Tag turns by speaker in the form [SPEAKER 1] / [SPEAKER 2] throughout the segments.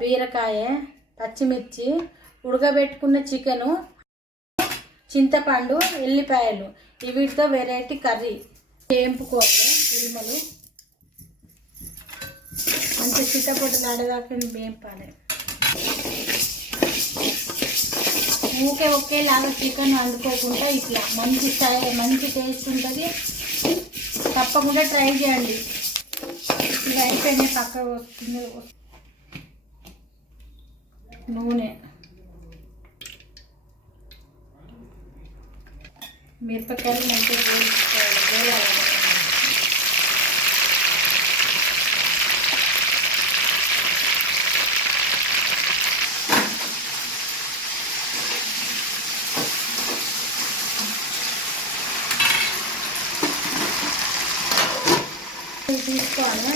[SPEAKER 1] బీరకాయ పచ్చిమిర్చి ఉడకబెట్టుకున్న చికెను చింతపండు ఎల్లిపాయలు. వీటితో వెరైటీ కర్రీ. వేంపుకోవాలి ఉల్లిమలు. మంచి చిట్టపొట్టు నడదాకా వేంపాలి ఊకే ఒకేలాగా చికెన్ వండుకోకుండా ఇట్లా మంచి స్టై మంచి టేస్ట్ ఉంటుంది. తప్పకుండా ట్రై చేయండి. ఇది అయిపోయినాయి పక్క వస్తుంది నూనె మిరపకాయలు మంచిగా వేసుకోవాలి వేయాలి ఇది తీసుకోవాలి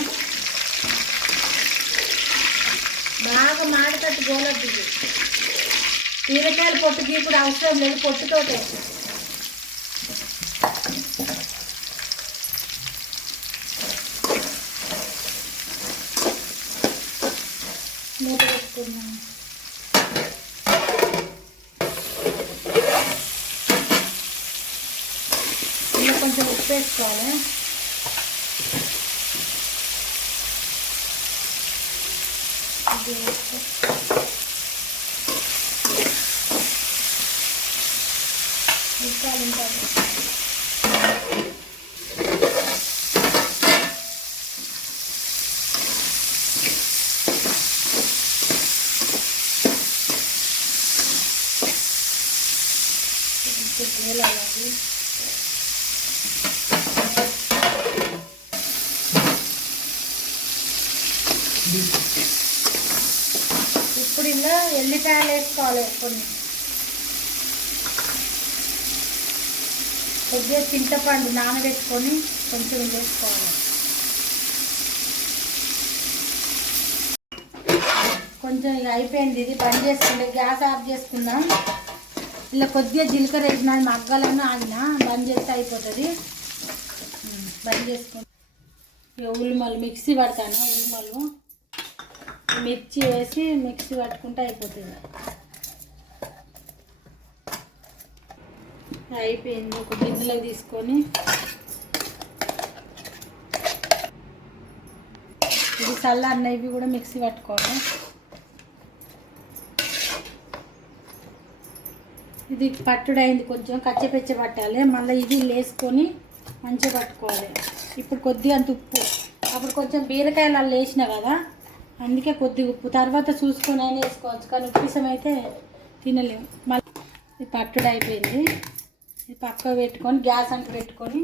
[SPEAKER 1] బాగా మాడతట్టు గోలద్దు ఇది బీరకాయలు పొట్టు గీపుడు అవసరం లేదు పొట్టుతోటే. మూత పెట్టుకున్నాం కొంచెం ఉప్పు వేసుకోవాలి. ఇది వేసుకో. ఉప్పాలు ఉంటుంది కొంచెం వేలాలి ఇప్పుడు ఇందులో ఎల్లిపాయలు వేసుకోవాలి కొన్ని? కొద్దిగా చింతపండు నానబెట్టుకొని కొంచెం వేసుకోవాలి. కొంచెం ఇక అయిపోయింది ఇది బంద్ చేసుకుంటే గ్యాస్ ఆఫ్ చేసుకుందాం. ఇలా కొద్దిగా జీలకర్ర వేసిన మగ్గాలను ఆగిన బంద్ చేస్తే అయిపోతుంది. బంద్ చేసుకుంటాం ఇక ఉల్లిమలు మిక్సీ పడతాను ఉల్లిమలు? మిర్చి వేసి మిక్సీ పట్టుకుంటే అయిపోతుంది. అయిపోయింది. ఒక గిన్నెలో తీసుకొని ఇది చల్లారిన ఇవి కూడా మిక్సీ పట్టుకోవాలి. ఇది పట్టుడైంది కొంచెం కచ్చపెచ్చ పట్టాలి. మళ్ళీ ఇది లేసుకొని మంచిగా పట్టుకోవాలి. ఇప్పుడు కొద్దిగా అంత ఉప్పు. అప్పుడు కొంచెం బీరకాయలు అలా వేసిన కదా అందుకే కొద్దిగా ఉప్పు. తర్వాత చూసుకొని అయినా వేసుకోవచ్చు. కానీ ఉప్పిసం అయితే తినలేము మళ్ళీ ఇది పట్టుడు అయిపోయింది. ఇది పక్క పెట్టుకొని గ్యాస్ అంట పెట్టుకొని.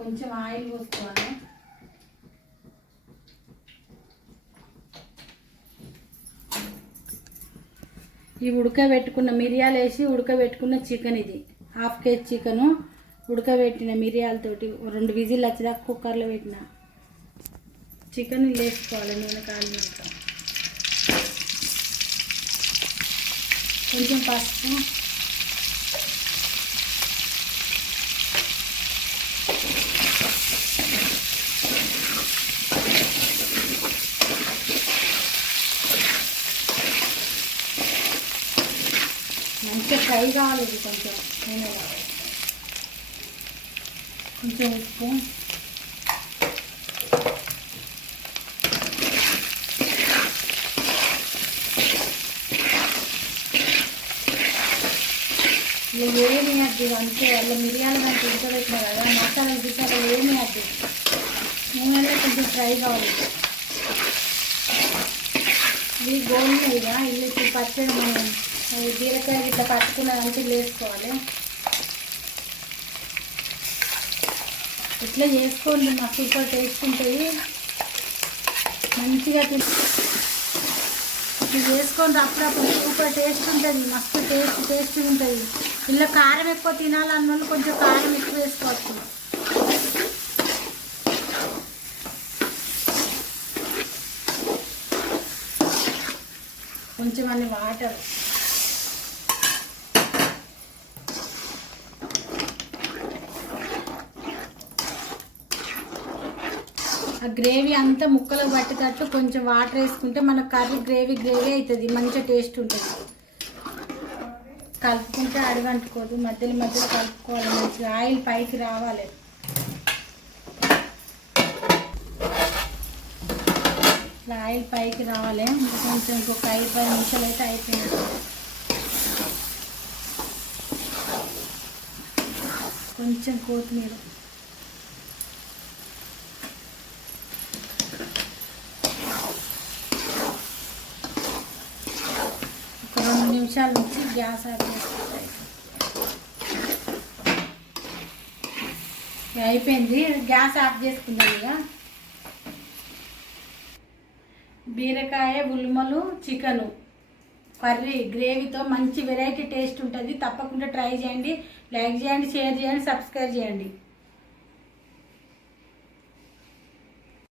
[SPEAKER 1] కొంచెం ఆయిల్ పోసుకోవాలి. ఈ ఉడకబెట్టుకున్న మిరియాలు వేసి ఉడకబెట్టుకున్న చికెన్ ఇది. Half KG chicken. ఉడకబెట్టిన మిరియాలతోటి రెండు విజిల్ వచ్చేదాకా కుక్కర్లో పెట్టిన. చికెన్ వేసుకోవాలి నేను కాలినాక కొంచెం పసుపు. మంచిగా ఫ్రై కావాలి కొంచెం. నేను కొంచెం ఉప్పు ఇక ఏమి అద్దు అంతే వాళ్ళ మిరియాలు మనకి ఉడకబెట్టిన కదా మసాలా గిసాలు ఏమి అద్దు నూనెలో కొంచెం ఫ్రై కావాలి ఇది గోల్డ్ ఇక ఇల్లు పచ్చడి మనం ఈ బీరకాయ ఇట్లా పట్టుకున్నదంటే వేసుకోవాలి ఇట్లా చేసుకోండి మా సూపర్ టేస్ట్ ఉంటుంది. మంచిగా తిన్ చేసుకోండి అప్పుడప్పుడు సూపర్ టేస్ట్ ఉంటుంది మస్తు టేస్ట్ టేస్ట్ ఉంటుంది. ఇలా కారం ఎక్కువ తినాలన్న వాళ్ళు కొంచెం కారం ఎక్కువ వేసుకోవచ్చు. కొంచెం అన్ని వాటర్. ఆ గ్రేవీ అంతా ముక్కలు పట్టేటట్టు కొంచెం వాటర్ వేసుకుంటే మన కర్రీ గ్రేవీ గ్రేవీ అవుతుంది. మంచిగా టేస్ట్ ఉంటుంది. కలుపుకుంటే అడుగంటుకోదు మధ్యలో మధ్యలో కలుపుకోవాలి. మంచిగా ఆయిల్ పైకి రావాలి. ఇట్లా ఆయిల్ పైకి రావాలి. కొంచెం ఇంకొక ఐదు పది నిమిషాలు అయితే అయిపోయినట్టు. కొంచెం కొత్తిమీర. రెండు నిమిషాల నుంచి గ్యాస్ ఆఫ్ చేసుకుంటాయి అయిపోయింది. గ్యాస్ ఆఫ్ చేసుకుందాం ఇక. బీరకాయ ఉల్మలు చికెను. కర్రీ గ్రేవీతో మంచి వెరైటీ టేస్ట్ ఉంటుంది. తప్పకుండా ట్రై చేయండి. లైక్ చేయండి షేర్ చేయండి సబ్స్క్రైబ్ చేయండి.